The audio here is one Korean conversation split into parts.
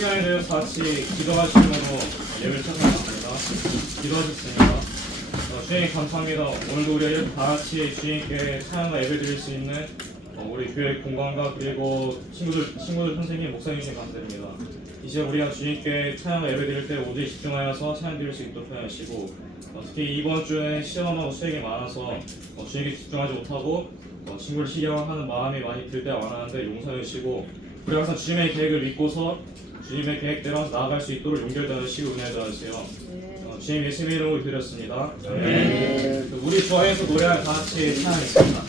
시간이 되어서 같이 기도하시므로 예배를 찾아왔습니다. 기도하셨습니다. 주님 감사합니다. 오늘도 우리가 이렇게 다 같이 주님께 찬양과 예배 드릴 수 있는 우리 교회 공간과 그리고 친구들, 선생님, 목사님께 감사드립니다. 이제 우리가 주님께 찬양과 예배 드릴 때 오직 집중하여서 찬양 드릴 수 있도록 하시고 특히 이번 주에 시험하고 수행이 많아서 주님께 집중하지 못하고 친구를 시기하는 마음이 많이 들 때가 많았는데 용서해 주시고 우리 항상 주님의 계획을 믿고서 주님의 계획대로 나아갈 수 있도록 용결되는 시고 은혜 주세요. 주님 예수님의 이름으로 드렸습니다. 우리 좋아해서 노래할 다 같이 찬양했습니다.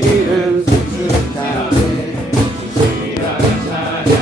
이름 수수하게 시랑 찬양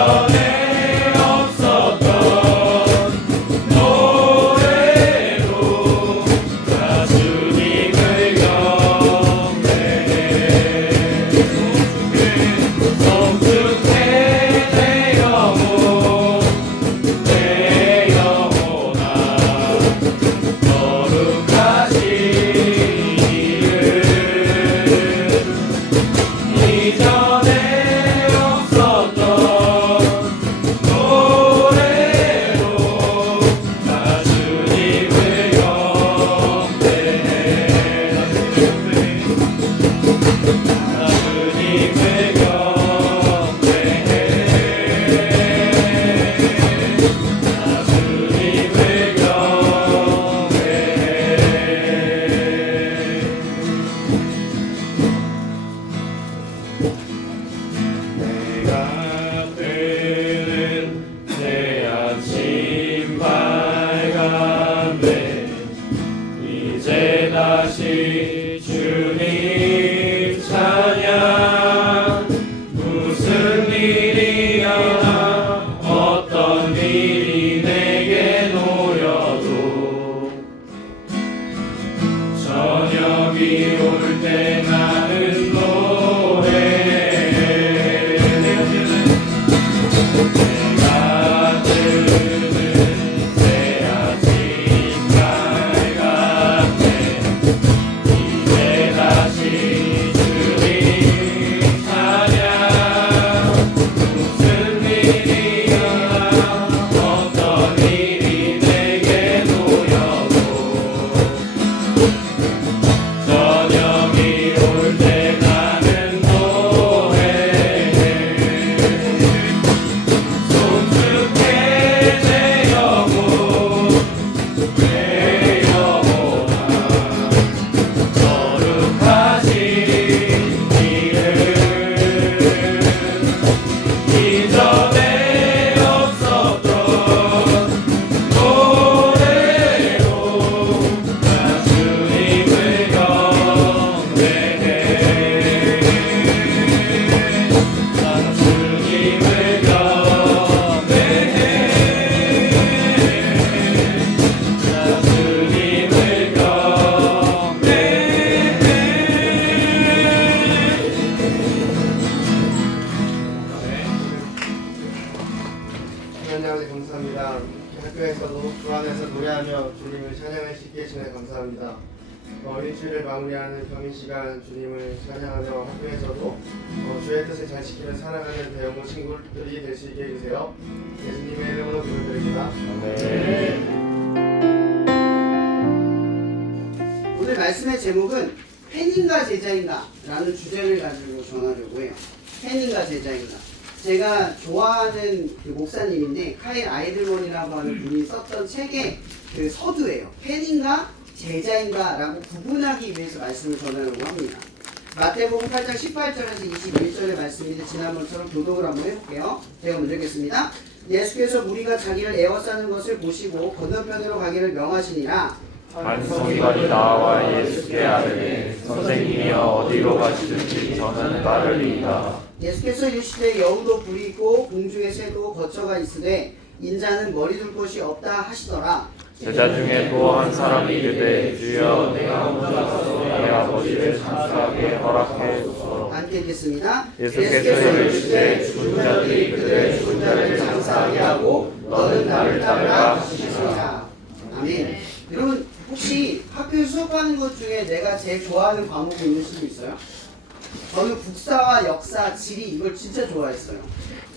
이전에 없었던 노래로 나 주님을 경배해. 성숙해 내 영혼 내 영혼아 거룩하신 이름. 이전에 없었던 노래로 나 주님을 경배해. 나 주님을 경배해. 나 주님을 경배해. 내가 뜨는 새 아침 밝감에 이제 다시 주님 찬양. 무슨 일이야 어떤 일이 내게 놓여도 저녁이 올 때 나는 노래해. 내가 뜨는 새 아침 밝감에 이제 다시 주님 찬양. 무슨 일이야 어떤 일이 내게 놓여도 저녁이 올 때 나는 노래해. 성숙해 내 영혼 내 영혼아 거룩하신 이름. 이전에 없었던 노래로 나 주님을 경배해. 나 주님을 경배해. 나 주님을 하나님 감사합니다. 학교에서도 주 안에서 노래하며 주님을 찬양할 수 있게 주님 감사합니다. 일주일을 마무리하는 평일 시간 주님을 찬양하며 학교에서도 주의 뜻을 잘 지키며 살아가는 배우고 친구들이 될 수 있게 해주세요. 예수님의 이름으로 기도드립니다. 오늘 말씀의 제목은 팬인가 제자인가 라는 주제를 가지고 전하려고 해요. 팬인가 제자인가. 제가 좋아하는 그 목사님인데 카일 아이들먼이라고 하는 분이 썼던 책의 그 서두예요. 팬인가 제자인가 라고 구분하기 위해서 말씀을 전하려고 합니다. 마태복음 8장 18절에서 21절의 말씀인데 지난번처럼 교독을 한번 해볼게요. 제가 먼저 읽겠습니다. 예수께서 무리가 자기를 에워싸는 것을 보시고 건너편으로 가기를 명하시니라. 반석이관이 나와 예수께 아뢰되 선생님이여 어디로 가시든지 저는 따르리이다. 예수께서 이르시되 여우도 불이 있고 공중의 새도 거처가 있으되 인자는 머리 둘 곳이 없다 하시더라. 제자 중에 또 한 사람이 이르되 주여 내가 혼자 가서 내 아버지를 장사하게 허락해 주소서. 함께 읽겠습니다. 예수께서 이르시되 죽은 자들이 그들의 죽은 자를 장사하게 하고 너는 나를 따르라 하시니라. 아멘. 여러분 혹시 학교에 수업하는 것 중에 내가 제일 좋아하는 과목이 있는 수도 있어요? 저는 국사와 역사, 지리 이걸 진짜 좋아했어요.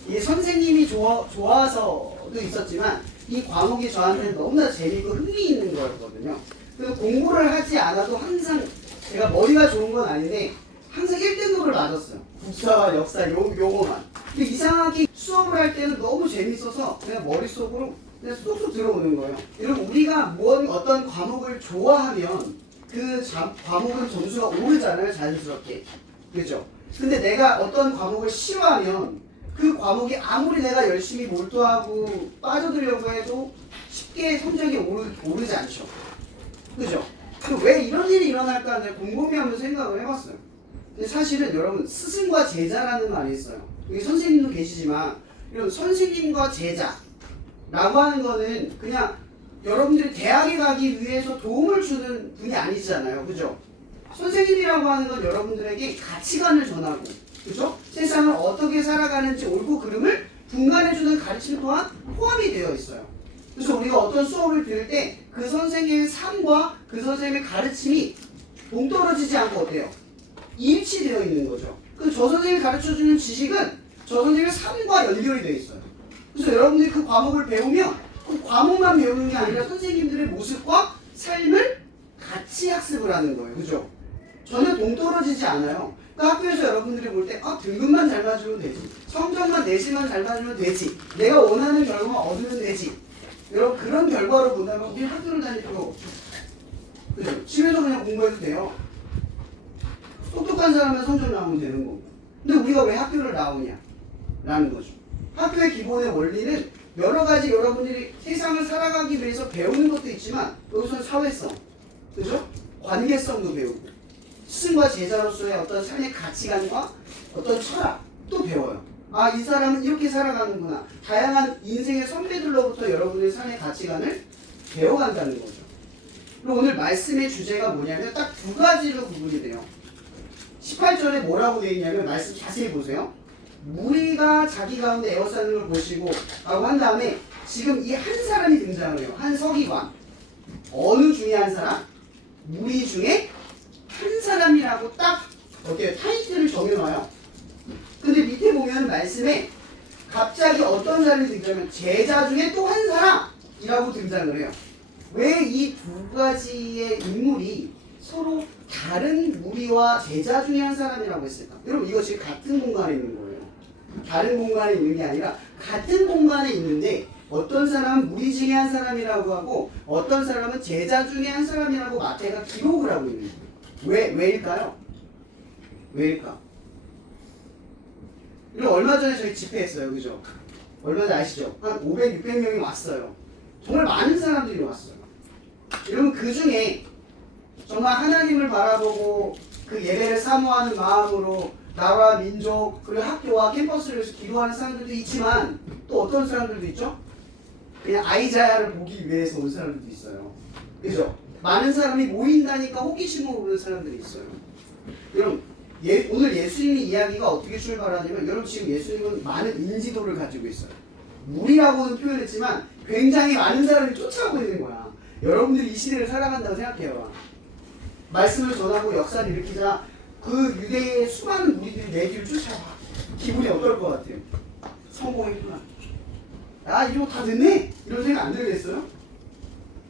이 선생님이 좋아서도 있었지만 이 과목이 저한테는 너무나 재미있고 흥미있는 거였거든요. 그래서 공부를 하지 않아도 항상 제가 머리가 좋은 건 아닌데 항상 1등급을 맞았어요. 국사와 역사 요거만. 근데 이상하게 수업을 할 때는 너무 재밌어서 그냥 머릿속으로 그냥 쏙쏙 들어오는 거예요. 여러분 우리가 어떤 과목을 좋아하면 그 과목은 점수가 오르잖아요. 자연스럽게. 그죠? 근데 내가 어떤 과목을 싫어하면 그 과목이 아무리 내가 열심히 몰두하고 빠져들려고 해도 쉽게 성적이 오르지 않죠. 그죠? 왜 이런 일이 일어날까 내가 곰곰이하면서 생각을 해봤어요. 근데 사실은 여러분 스승과 제자라는 말이 있어요. 여기 선생님도 계시지만 이런 선생님과 제자라고 하는 거는 그냥 여러분들이 대학에 가기 위해서 도움을 주는 분이 아니잖아요. 그죠? 선생님이라고 하는 건 여러분들에게 가치관을 전하고, 그죠? 세상을 어떻게 살아가는지 옳고 그름을 분간해주는 가르침 또한 포함이 되어 있어요. 그래서 우리가 어떤 수업을 들을 때 그 선생님의 삶과 그 선생님의 가르침이 동떨어지지 않고 어때요? 일치되어 있는 거죠. 그 저 선생님이 가르쳐주는 지식은 저 선생님의 삶과 연결이 되어 있어요. 그래서 여러분들이 그 과목을 배우면 그 과목만 배우는 게 아니라 선생님들의 모습과 삶을 같이 학습을 하는 거예요. 그죠? 전혀 동떨어지지 않아요. 그러니까 학교에서 여러분들이 볼 때 등급만 잘 맞으면 되지, 성적만 내신만 잘 맞으면 되지, 내가 원하는 결과만 얻으면 되지, 여러분 그런 결과로 본다면 우리 학교를 다닐 필요 없죠. 그죠? 집에서 그냥 공부해도 돼요. 똑똑한 사람은 성적 나오면 되는 거고. 근데 우리가 왜 학교를 나오냐? 라는 거죠. 학교의 기본의 원리는 여러 가지 여러분들이 세상을 살아가기 위해서 배우는 것도 있지만 여기서는 사회성, 그죠? 관계성도 배우고 스승과 제자로서의 어떤 삶의 가치관과 어떤 철학도 배워요. 이 사람은 이렇게 살아가는구나. 다양한 인생의 선배들로부터 여러분의 삶의 가치관을 배워간다는 거죠. 그리고 오늘 말씀의 주제가 뭐냐면 딱 두 가지로 구분이 돼요. 18절에 뭐라고 되어 있냐면 말씀 자세히 보세요. 무리가 자기 가운데 에워싸는 걸 보시고 라고 한 다음에 지금 이 한 사람이 등장을 해요. 한 서기관. 어느 중에 한 사람? 무리 중에 한 사람이라고 딱 어때요? 타이틀을 정해놔요. 근데 밑에 보면 말씀에 갑자기 어떤 사람이 등장하면 제자 중에 또 한 사람이라고 등장을 해요. 왜 이 두 가지의 인물이 서로 다른 무리와 제자 중에 한 사람이라고 했을까? 여러분 이거 지금 같은 공간에 있는 거예요. 다른 공간에 있는 게 아니라 같은 공간에 있는데 어떤 사람은 무리 중에 한 사람이라고 하고 어떤 사람은 제자 중에 한 사람이라고 마태가 기록을 하고 있는 거예요. 왜일까요? 왜일까? 이거 얼마 전에 저희 집회했어요. 그죠? 얼마 전에 아시죠? 한 500, 600명이 왔어요. 정말 많은 사람들이 왔어요. 여러분 그 중에 정말 하나님을 바라보고 그 예배를 사모하는 마음으로 나라, 민족, 그리고 학교와 캠퍼스를 위해서 기도하는 사람들도 있지만 또 어떤 사람들도 있죠? 그냥 아이자야를 보기 위해서 온 사람들도 있어요. 그죠? 많은 사람이 모인다니까 호기심으로 오는 사람들이 있어요. 여러분 오늘 예수님의 이야기가 어떻게 출발하냐면 여러분 지금 예수님은 많은 인지도를 가지고 있어요. 무리라고는 표현했지만 굉장히 많은 사람이 쫓아오고 있는 거야. 여러분들이 이 시대를 살아간다고 생각해요. 말씀을 전하고 역사를 일으키자 그 유대의 수많은 무리들이 내 뒤를 쫓아와. 기분이 어떨 것 같아요? 성공했구나. 이거 다 됐네? 이런 생각 안 들겠어요?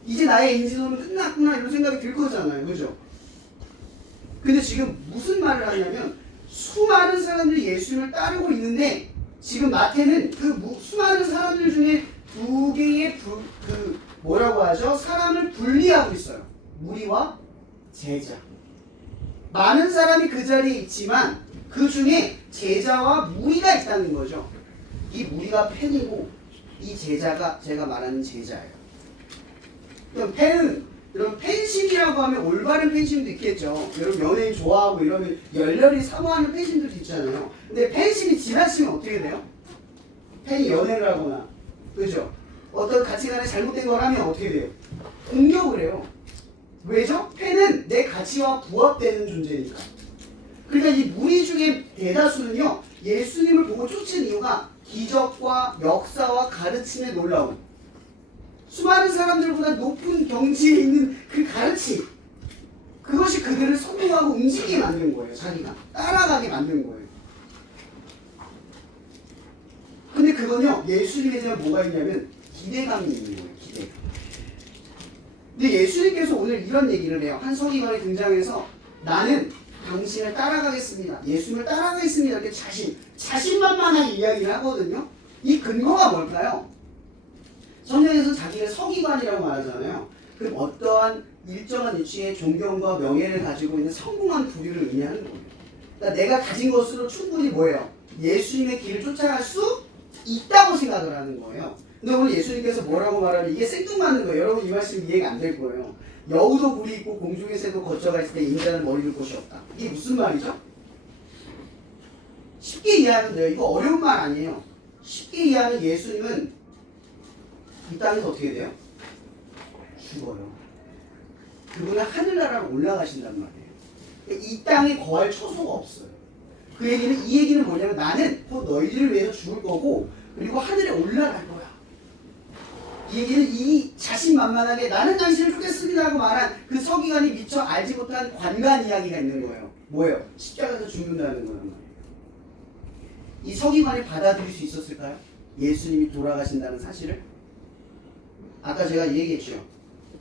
이제 나의 인지도는 끝났구나 이런 생각이 들 거잖아요. 그죠? 근데 지금 무슨 말을 하냐면 수많은 사람들이 예수님을 따르고 있는데 지금 마태는 그 수많은 사람들 중에 두 개의 뭐라고 하죠? 사람을 분리하고 있어요. 무리와 제자. 많은 사람이 그 자리에 있지만 그 중에 제자와 무리가 있다는 거죠. 이 무리가 팬이고 이 제자가 제가 말하는 제자예요. 그럼 팬은 여러분 팬심이라고 하면 올바른 팬심도 있겠죠. 여러분 연예인 좋아하고 이러면 열렬히 사모하는 팬심들도 있잖아요. 근데 팬심이 지나치면 어떻게 돼요? 팬이 연애를 하거나 그죠? 어떤 가치관에 잘못된 걸 하면 어떻게 돼요? 공격을 해요. 왜죠? 팬은 내 가치와 부합되는 존재니까. 그러니까 이 무리 중에 대다수는요 예수님을 보고 쫓은 이유가 기적과 역사와 가르침에 놀라움, 수많은 사람들보다 높은 경지에 있는 그 가르침, 그것이 그들을 선동하고 움직이게 만든 거예요. 자기가 따라가게 만든 거예요. 근데 그건요 예수님에 대한 뭐가 있냐면 기대감이 있는 거예요. 기대감. 근데 예수님께서 오늘 이런 얘기를 해요. 한 서기관이 등장해서 나는 당신을 따라가겠습니다. 예수님을 따라가겠습니다. 이렇게 자신만만하게 이야기를 하거든요. 이 근거가 뭘까요? 성경에서 자기를 서기관이라고 말하잖아요. 그럼 어떠한 일정한 위치에 존경과 명예를 가지고 있는 성공한 부류를 의미하는 거예요. 그러니까 내가 가진 것으로 충분히 뭐예요? 예수님의 길을 쫓아갈 수 있다고 생각을 하는 거예요. 근데 오늘 예수님께서 뭐라고 말하면 이게 생뚱맞는 거예요. 여러분 이 말씀 이해가 안 될 거예요. 여우도 굴이 있고 공중의 새도 거쳐가 있을 때 인자는 머리 둘 곳이 없다. 이게 무슨 말이죠? 쉽게 이해하면 돼요. 이거 어려운 말 아니에요. 쉽게 이해하면 예수님은 이 땅에서 어떻게 돼요? 죽어요. 그분은 하늘나라로 올라가신단 말이에요. 이 땅에 거할 처소가 없어요. 그 얘기는, 이 얘기는 뭐냐면 나는 곧 너희들을 위해서 죽을 거고 그리고 하늘에 올라갈 거야. 이 얘기는 이 자신만만하게 나는 당신을 죽겠습니다 하고 말한 그 서기관이 미처 알지 못한 관간 이야기가 있는 거예요. 뭐예요? 십자가에서 죽는다는 거란 말이에요. 이 서기관이 받아들일 수 있었을까요? 예수님이 돌아가신다는 사실을? 아까 제가 얘기했죠.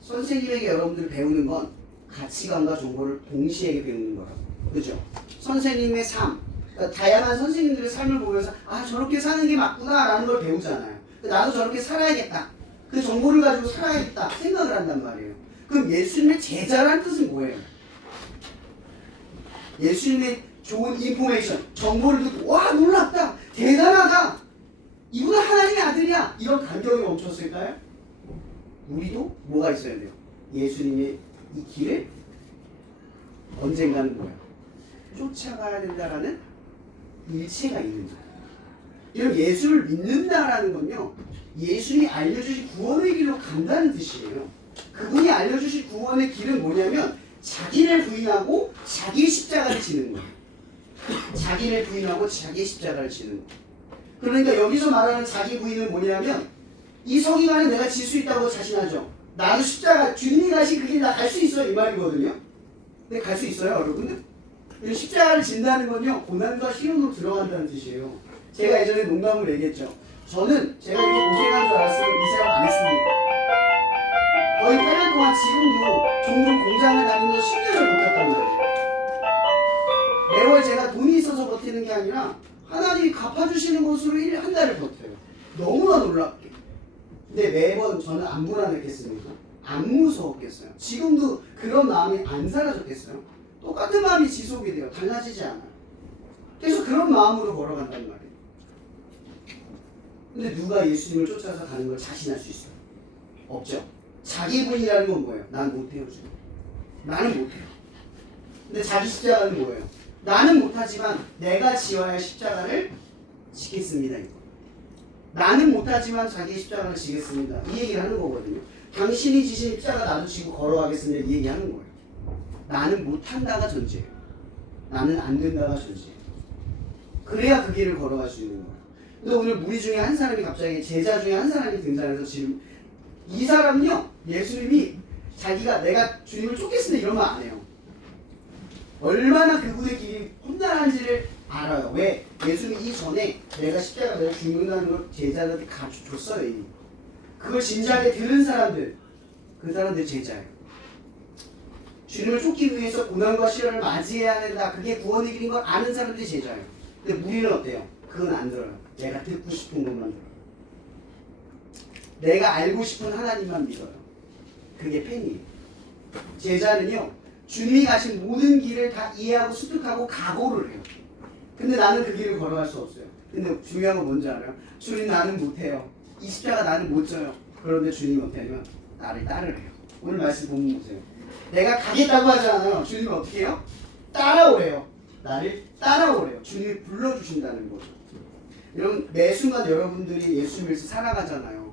선생님에게 여러분들 배우는 건 가치관과 정보를 동시에 배우는 거라고. 그죠? 선생님의 삶, 그러니까 다양한 선생님들의 삶을 보면서 아 저렇게 사는 게 맞구나 라는 걸 배우잖아요. 나도 저렇게 살아야겠다. 그 정보를 가지고 살아야겠다 생각을 한단 말이에요. 그럼 예수님의 제자란 뜻은 뭐예요? 예수님의 좋은 인포메이션, 정보를 듣고 와 놀랍다, 대단하다, 이분은 하나님의 아들이야, 이런 감격이 멈췄을까요? 우리도 뭐가 있어야 돼요? 예수님의 이 길을 언젠가는 뭐야? 쫓아가야 된다라는 일체가 있는 거예요. 이런 예수를 믿는다라는 건요, 예수님이 알려주신 구원의 길로 간다는 뜻이에요. 그분이 알려주신 구원의 길은 뭐냐면 자기를 부인하고 자기의 십자가를 지는 거예요. 자기를 부인하고 자기의 십자가를 지는 거예요. 그러니까 여기서 말하는 자기 부인은 뭐냐면 이 서기관은 내가 질 수 있다고 자신하죠. 나도 십자가, 주님이 가신 그 길 나 갈 수 있어 이 말이거든요. 근데 갈 수 있어요 여러분들? 십자가를 진다는 건요 고난과 시련으로 들어간다는 뜻이에요. 제가 예전에 농담을 얘기했죠. 저는 제가 이렇게 고생한 줄 알았으면 이 생각 안 했습니다. 거의 8년 동안 지금도 종종 공장을 다니면서 10년을 버텼답니다. 매월 제가 돈이 있어서 버티는 게 아니라 하나님이 갚아주시는 것으로 한 달을 버텨요. 너무나 놀랍게. 근데 매번 저는 안 불안했겠습니까? 안 무서웠겠어요? 지금도 그런 마음이 안 사라졌겠어요? 똑같은 마음이 지속이 돼요. 달라지지 않아요. 계속 그런 마음으로 걸어간단 말이에요. 근데 누가 예수님을 쫓아서 가는 걸 자신할 수 있어요? 없죠. 자기 부인이라는 건 뭐예요? 난 못해요 지금. 나는 못해요. 근데 자기 십자가는 뭐예요? 나는 못하지만 내가 지어야 할 십자가를 지겠습니다. 이거. 나는 못하지만 자기의 십자가를 지겠습니다. 이 얘기를 하는 거거든요. 당신이 지신 십자가 나도 지고 걸어가겠습니다. 이 얘기하는 거예요. 나는 못한다가 전제예요. 나는 안 된다가 전제예요. 그래야 그 길을 걸어갈 수 있는 거예요. 근데 오늘 무리 중에 한 사람이 갑자기 제자 중에 한 사람이 등장해서 지금 이 사람은요 예수님이 자기가 내가 주님을 쫓겠습니다 이런 말 안 해요. 얼마나 그분의 길이 험난한지를 알아요. 왜? 예수님이 이전에 내가 십자가 내가 죽는다는 걸 제자들한테 가르쳐줬어요. 이미. 그걸 진지하게 들은 사람들, 그 사람들 제자예요. 주님을 쫓기 위해서 고난과 시련을 맞이해야 된다. 그게 구원의 길인 걸 아는 사람들이 제자예요. 근데 무리는 어때요? 그건 안 들어요. 내가 듣고 싶은 것만 들어요. 내가 알고 싶은 하나님만 믿어요. 그게 팬이에요. 제자는요 주님이 가신 모든 길을 다 이해하고 습득하고 각오를 해요. 근데 나는 그 길을 걸어갈 수 없어요. 근데 중요한 건 뭔지 알아요? 주님 나는 못해요. 이 십자가 나는 못 져요. 그런데 주님이 어떻게 하냐면 나를 따르래요. 오늘 말씀 보면 보세요. 내가 가겠다고 하지 않아요. 주님이 어떻게 해요? 따라오래요. 나를 따라오래요. 주님이 불러주신다는 거죠. 여러분 매 순간 여러분들이 예수님을 살아가잖아요.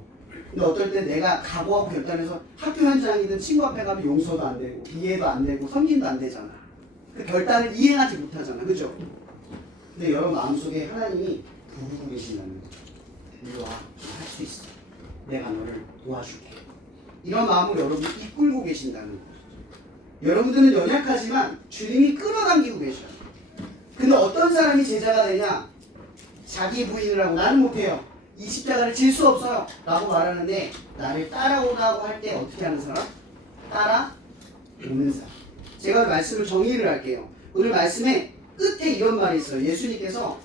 근데 어떨 때 내가 각오하고 결단해서 학교 현장이든 친구 앞에 가면 용서도 안 되고 이해도 안 되고 섬김도 안 되잖아. 그 결단을 이행하지 못하잖아. 그죠? 근데 여러분 마음속에 하나님이 부르고 계신다는 거죠. 이리 와. 할 수 있어. 내가 너를 도와줄게. 이런 마음으로 여러분이 이끌고 계신다는 거죠. 여러분들은 연약하지만 주님이 끌어당기고 계셔요. 근데 어떤 사람이 제자가 되냐? 자기 부인을 하고 나는 못해요. 이 십자가를 질 수 없어요. 라고 말하는데 나를 따라오라고 할 때 어떻게 하는 사람? 따라오는 사람. 제가 말씀을 정리를 할게요. 오늘 말씀에 끝에 이런 말이 있어요. 예수님께서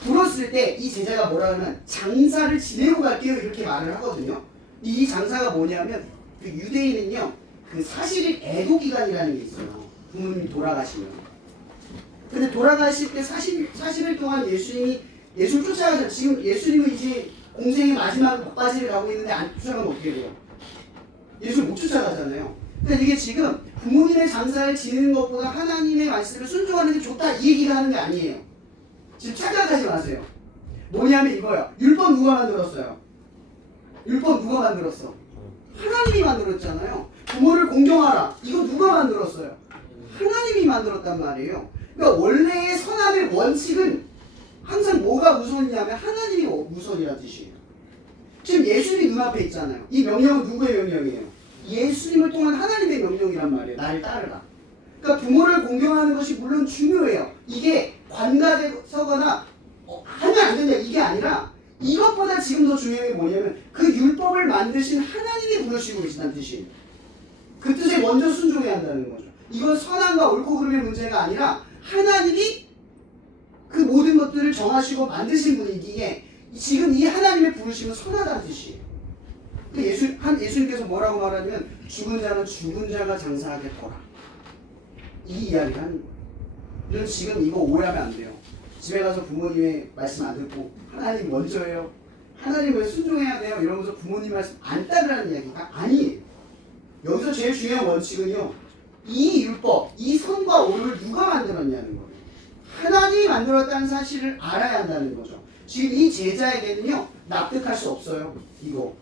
불었을 때 이 제자가 뭐라 하면 장사를 지내고 갈게요. 이렇게 말을 하거든요. 이 장사가 뭐냐면 그 유대인은요. 그 사실이 애도기간이라는 게 있어요. 부모님이 돌아가시면. 근데 돌아가실 때 40일 동안 예수님을 쫓아가죠. 지금 예수님은 이제 공생의 마지막 막바지를 가고 있는데 안 쫓아가면 어떻게 돼요? 예수를 못 쫓아가잖아요. 그러니까 이게 지금 부모님의 장사를 지내는 것보다 하나님의 말씀을 순종하는 게 좋다 이 얘기를 하는 게 아니에요. 지금 착각하지 마세요. 뭐냐면 이거야. 율법 누가 만들었어요? 율법 누가 만들었어? 하나님이 만들었잖아요. 부모를 공경하라. 이거 누가 만들었어요? 하나님이 만들었단 말이에요. 그러니까 원래의 선함의 원칙은 항상 뭐가 우선이냐면 하나님이 우선이라는 뜻이에요. 지금 예수님이 눈앞에 있잖아요. 이 명령은 누구의 명령이에요? 예수님을 통한 하나님의 명령이란 말이에요. 나를 따르라. 그러니까 부모를 공경하는 것이 물론 중요해요. 이게 관가되거나 하면 안 된다 이게 아니라 이것보다 지금 더 중요한 게 뭐냐면 그 율법을 만드신 하나님이 부르시고 계시다는 뜻이에요. 그 뜻에 먼저 순종해야 한다는 거죠. 이건 선함과 옳고 그름의 문제가 아니라 하나님이 그 모든 것들을 정하시고 만드신 분이기에 지금 이 하나님의 부르심은 선하다는 뜻이에요. 예수님께서 뭐라고 말하냐면 죽은 자는 죽은 자가 장사하게 터라. 이 이야기를 하는 거예요. 이런 지금 이거 오해하면 안 돼요. 집에 가서 부모님의 말씀 안 듣고 하나님 먼저예요. 하나님 왜 순종해야 돼요? 이러면서 부모님 말씀 안 따르라는 이야기가 아니에요. 여기서 제일 중요한 원칙은요. 이 율법, 이 선과 오를 누가 만들었냐는 거예요. 하나님이 만들었다는 사실을 알아야 한다는 거죠. 지금 이 제자에게는요. 납득할 수 없어요. 이거.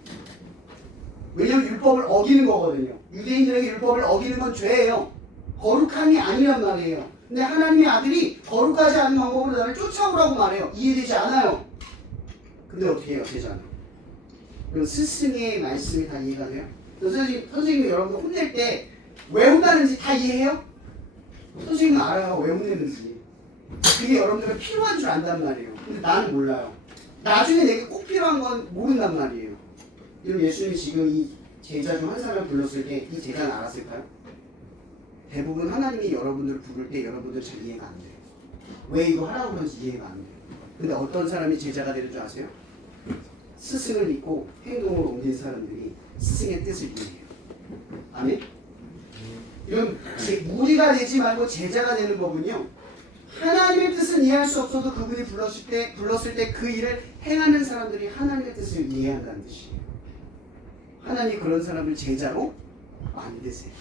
왜냐하면 율법을 어기는 거거든요. 유대인들에게 율법을 어기는 건 죄예요. 거룩함이 아니란 말이에요. 근데 하나님의 아들이 거룩하지 않은 방법으로 나를 쫓아오라고 말해요. 이해되지 않아요. 근데 어떻게 해요? 제자는. 그럼 스승의 말씀이 다 이해가 돼요? 선생님이 여러분들 혼낼 때 왜 혼나는지 다 이해해요? 선생님은 알아요. 왜 혼내는지. 그게 여러분들은 필요한 줄 안단 말이에요. 근데 나는 몰라요. 나중에 내게 꼭 필요한 건 모른단 말이에요. 그럼 예수님이 지금 이 제자 중 한 사람을 불렀을 때 이 제자는 알았을까요? 대부분 하나님이 여러분들을 부를 때 여러분들 잘 이해가 안 돼요. 왜 이거 하라고 그러는지 이해가 안 돼요. 근데 어떤 사람이 제자가 되는 줄 아세요? 스승을 믿고 행동으로 옮긴 사람들이 스승의 뜻을 이해해요. 아멘? 이런 무리가 되지 말고 제자가 되는 법은요. 하나님의 뜻은 이해할 수 없어도 그분이 불렀을 때 그 일을 행하는 사람들이 하나님의 뜻을 이해한다는 뜻이에요. 하나님이 그런 사람을 제자로 만드세요.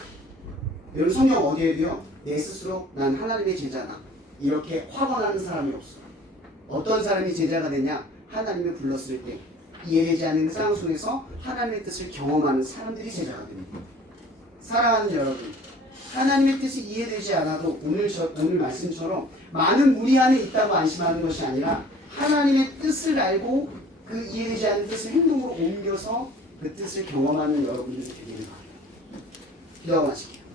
여러분 성경 어디에도요. 내 스스로 난 하나님의 제자다. 이렇게 확언하는 사람이 없어요. 어떤 사람이 제자가 되냐? 하나님을 불렀을 때 이해되지 않는 상황 속에서 하나님의 뜻을 경험하는 사람들이 제자가 됩니다. 사랑하는 여러분, 하나님의 뜻이 이해되지 않아도 오늘 말씀처럼 많은 무리 안에 있다고 안심하는 것이 아니라 하나님의 뜻을 알고 그 이해되지 않는 뜻을 행동으로 옮겨서 그 뜻을 경험하는 여러분들이 되기를 바랍니다. 기도하고 마실게요.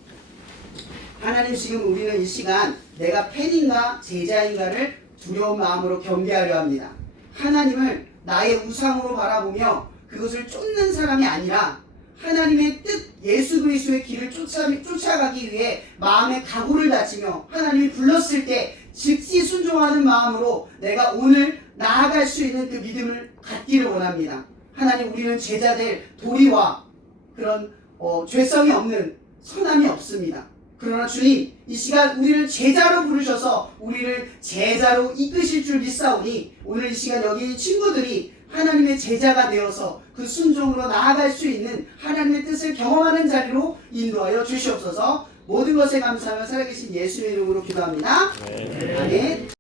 하나님 지금 우리는 이 시간 내가 팬인가 제자인가를 두려운 마음으로 경계하려 합니다. 하나님을 나의 우상으로 바라보며 그것을 쫓는 사람이 아니라 하나님의 뜻 예수 그리스도의 길을 쫓아가기 위해 마음의 각오를 다지며 하나님이 불렀을 때 즉시 순종하는 마음으로 내가 오늘 나아갈 수 있는 그 믿음을 갖기를 원합니다. 하나님 우리는 제자될 도리와 그런 죄성이 없는 선함이 없습니다. 그러나 주님 이 시간 우리를 제자로 부르셔서 우리를 제자로 이끄실 줄 믿사오니 오늘 이 시간 여기 친구들이 하나님의 제자가 되어서 그 순종으로 나아갈 수 있는 하나님의 뜻을 경험하는 자리로 인도하여 주시옵소서. 모든 것에 감사하며 살아계신 예수의 이름으로 기도합니다. 아멘.